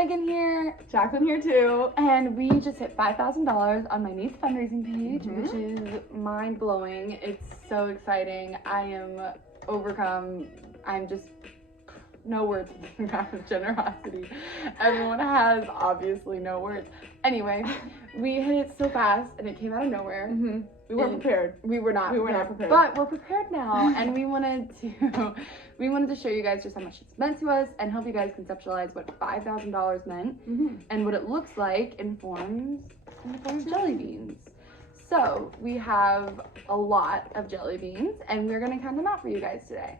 Megan here. Jacqueline here too. And we just hit $5,000 on my niece fundraising page, which is mind-blowing. It's so exciting. I am overcome. I'm just no words for the amount of generosity. Everyone has obviously no words. Anyway, we hit it so fast and it came out of nowhere. We weren't prepared. We were not prepared. But we're prepared now, and we wanted to show you guys just how much it's meant to us and help you guys conceptualize what $5,000 meant and what it looks like in the form of jelly beans. So we have a lot of jelly beans, and we're gonna count them out for you guys today.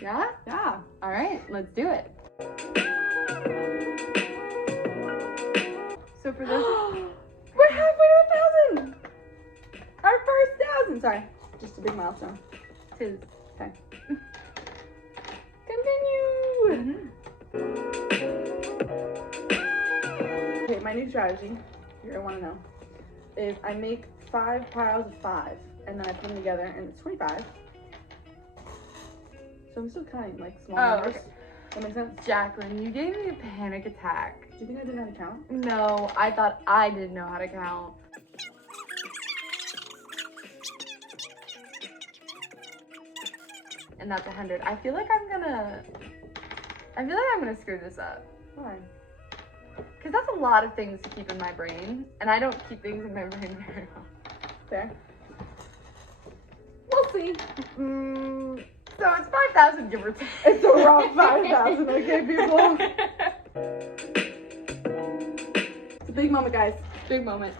Yeah? Yeah. All right, let's do it. So for those, we're halfway to 1,000. Our first 1,000. Sorry, just a big milestone. tis Okay. Continue. Okay, my new strategy, you're gonna want to know, is I make 5 piles of 5, and then I put them together, and it's 25. So I'm still counting like small numbers. Okay. That makes sense? Jacqueline, you gave me a panic attack. Do you think I didn't know how to count? No, I thought I didn't know how to count. And that's 100. I feel like I'm gonna screw this up. Why? Because that's a lot of things to keep in my brain, and I don't keep things in my brain very well. Fair. We'll see. So it's 5,000, give or take. It's around 5,000, okay, people? It's a big moment, guys. Big moment.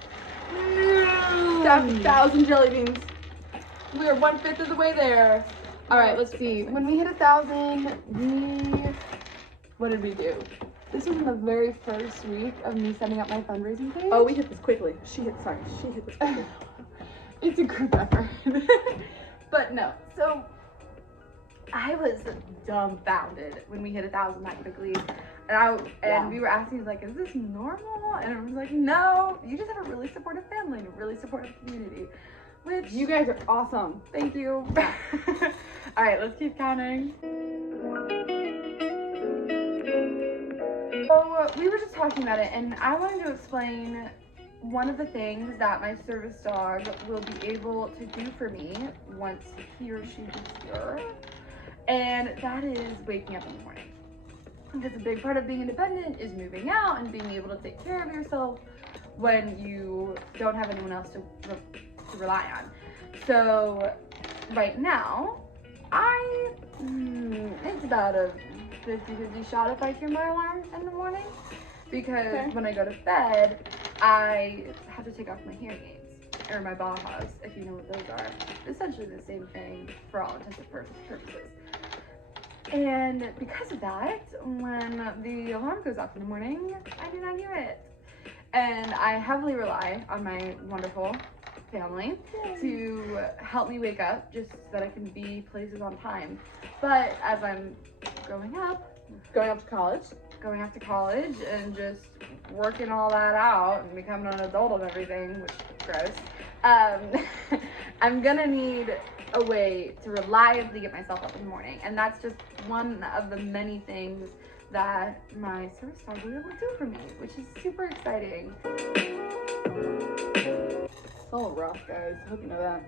That's 1,000 jelly beans. We are 1/5 of the way there. All right, let's see. When we hit 1,000, what did we do? This was in the very first week of me setting up my fundraising page. Oh, we hit this quickly. She hit this quickly. It's a group effort. But no, so I was dumbfounded when we hit 1,000 that quickly. And we were asking, like, is this normal? And I was like, no, you just have a really supportive family and a really supportive community. Which, You guys are awesome. thank you. All right, let's keep counting. So we were just talking about it, and I wanted to explain one of the things that my service dog will be able to do for me once he or she is here, and that is waking up in the morning. Because a big part of being independent is moving out and being able to take care of yourself when you don't have anyone else to rely on. So right now, it's about a 50-50 shot if I hear my alarm in the morning, because when I go to bed, I have to take off my hearing aids, or my Bahas, if you know what those are. Essentially the same thing for all intents and purposes. And because of that, when the alarm goes off in the morning, I do not hear it. And I heavily rely on my wonderful family to help me wake up just so that I can be places on time. But as I'm going off to college and just working all that out and becoming an adult and everything, which is gross, I'm gonna need a way to reliably get myself up in the morning. And that's just one of the many things that my service dog will be able to do for me, which is super exciting. It's all rough, guys. I hope you know that.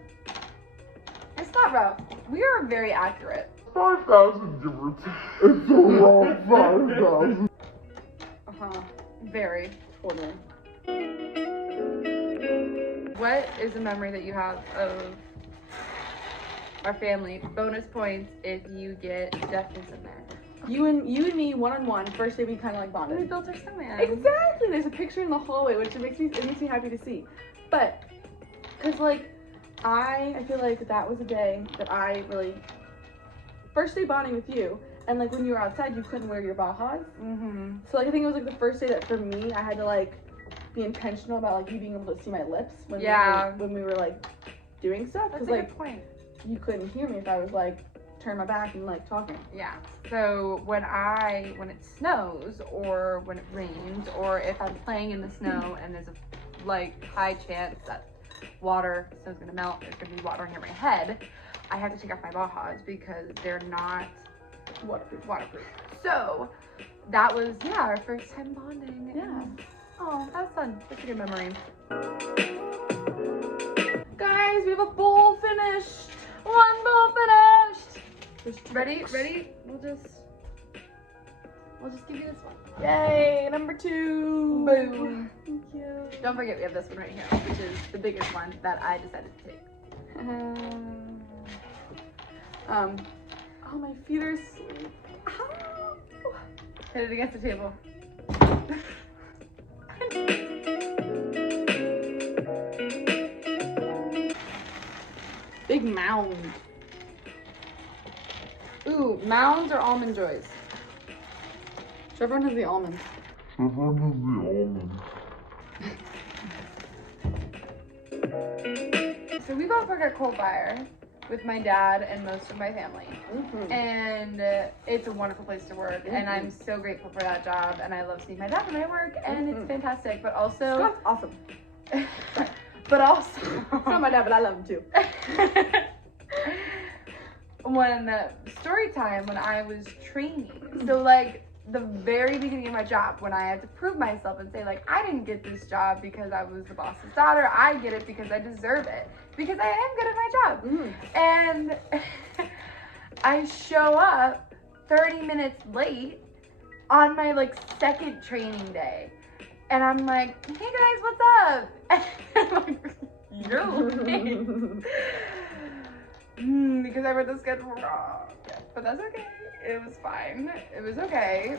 It's not rough. We are very accurate. 5,000 give or take. It's around 5,000. Very. Totally. What is a memory that you have of our family? Bonus points if you get Deafness in there. You and me, one-on-one. First day we kind of like bonded. We built our snowman. Exactly. There's a picture in the hallway, which it makes me happy to see. But, cause like, I feel like that was a day that I really, first day bonding with you, and like when you were outside, you couldn't wear your Bahas. So like I think it was like the first day that for me, I had to like be intentional about like you being able to see my lips when we were like doing stuff. That's a like good point. You couldn't hear me if I was like turn my back and like talking. Yeah. So when it snows or when it rains or if I'm playing in the snow and there's a like high chance that snow's gonna melt, there's gonna be water near my head, I have to take off my Bahas because they're not waterproof. So that was, yeah, our first time bonding. Yeah. Oh, that was fun. Such a good memory. Guys, we have a bowl finished. One bowl finished. There's two. Ready? We'll just give you this one. Yay, number 2. Boom. Thank you. Don't forget we have this one right here, which is the biggest one that I decided to take. Oh, my feet are asleep. Ow. Hit it against the table. Big mound. Ooh, mounds or almond joys? Trevor has the almonds. Everyone has the almond. So we both work at Coal Fire with my dad and most of my family. And it's a wonderful place to work, and I'm so grateful for that job, and I love seeing my dad when I work, and it's fantastic. But also, Scott's awesome. but also, It's not my dad, but I love him too. when story time when I was training, so like the very beginning of my job, when I had to prove myself and say like I didn't get this job because I was the boss's daughter, I get it because I deserve it, because I am good at my job. And I show up 30 minutes late on my like second training day, and I'm like, hey guys, what's up? And I'm like, you're late. Because I read the schedule wrong. But that's okay. It was fine. It was okay.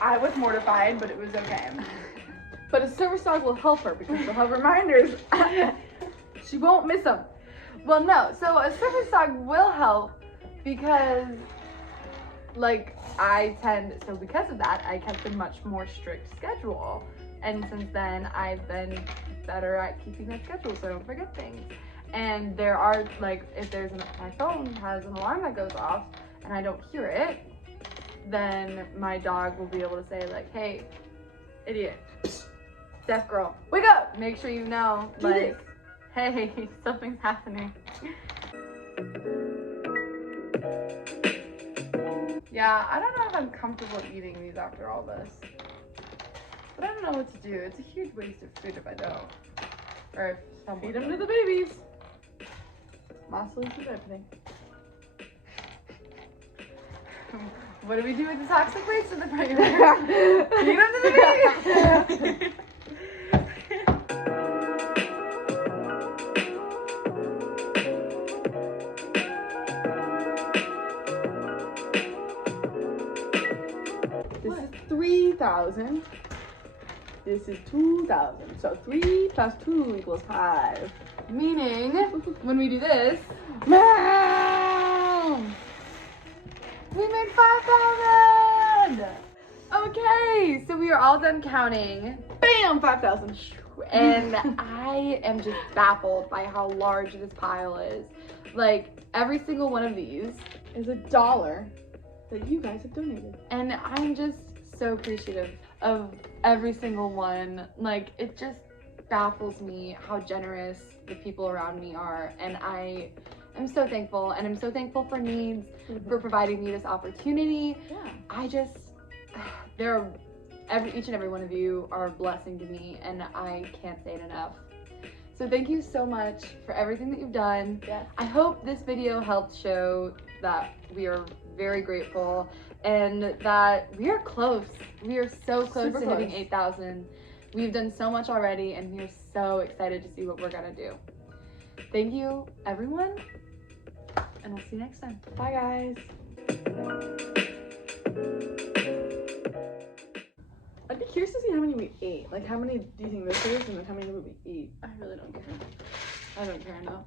I was mortified, but it was okay. But a service dog will help her because she'll have reminders. She won't miss them. Well, no. So a service dog will help because, like, because of that, I kept a much more strict schedule. And since then, I've been better at keeping that schedule so I don't forget things. And there are, like, if my phone has an alarm that goes off and I don't hear it, then my dog will be able to say, like, hey, idiot, deaf girl, wake up! Make sure you know, Do like, this. hey, something's happening. Yeah, I don't know if I'm comfortable eating these after all this. But I don't know what to do. It's a huge waste of food if I don't. Or if someone Feed them to doesn't. the babies. My solution to everything. What do we do with the toxic waste in the pregnant? Feed them to the babies! This is 3,000. This is 2,000. So 3 plus 2 equals 5. Meaning, when we do this, Mom! we made 5,000! Okay, so we are all done counting. Bam! 5,000. And I am just baffled by how large this pile is. Like, every single one of these. Is $1 that you guys have donated. And I'm just so appreciative of every single one. Like, it just baffles me how generous the people around me are. And I am so thankful. And I'm so thankful for Needs for providing me this opportunity. Yeah. I just, each and every one of you are a blessing to me, and I can't say it enough. So thank you so much for everything that you've done. Yes. I hope this video helped show that we are very grateful and that we are close. We are so close Super to hitting close. 8,000. We've done so much already, and we are so excited to see what we're gonna do. Thank you, everyone, and we'll see you next time. Bye, guys. I'd be curious to see how many we ate. Like, how many do you think this is, and then how many would we eat? I really don't care. I don't care enough.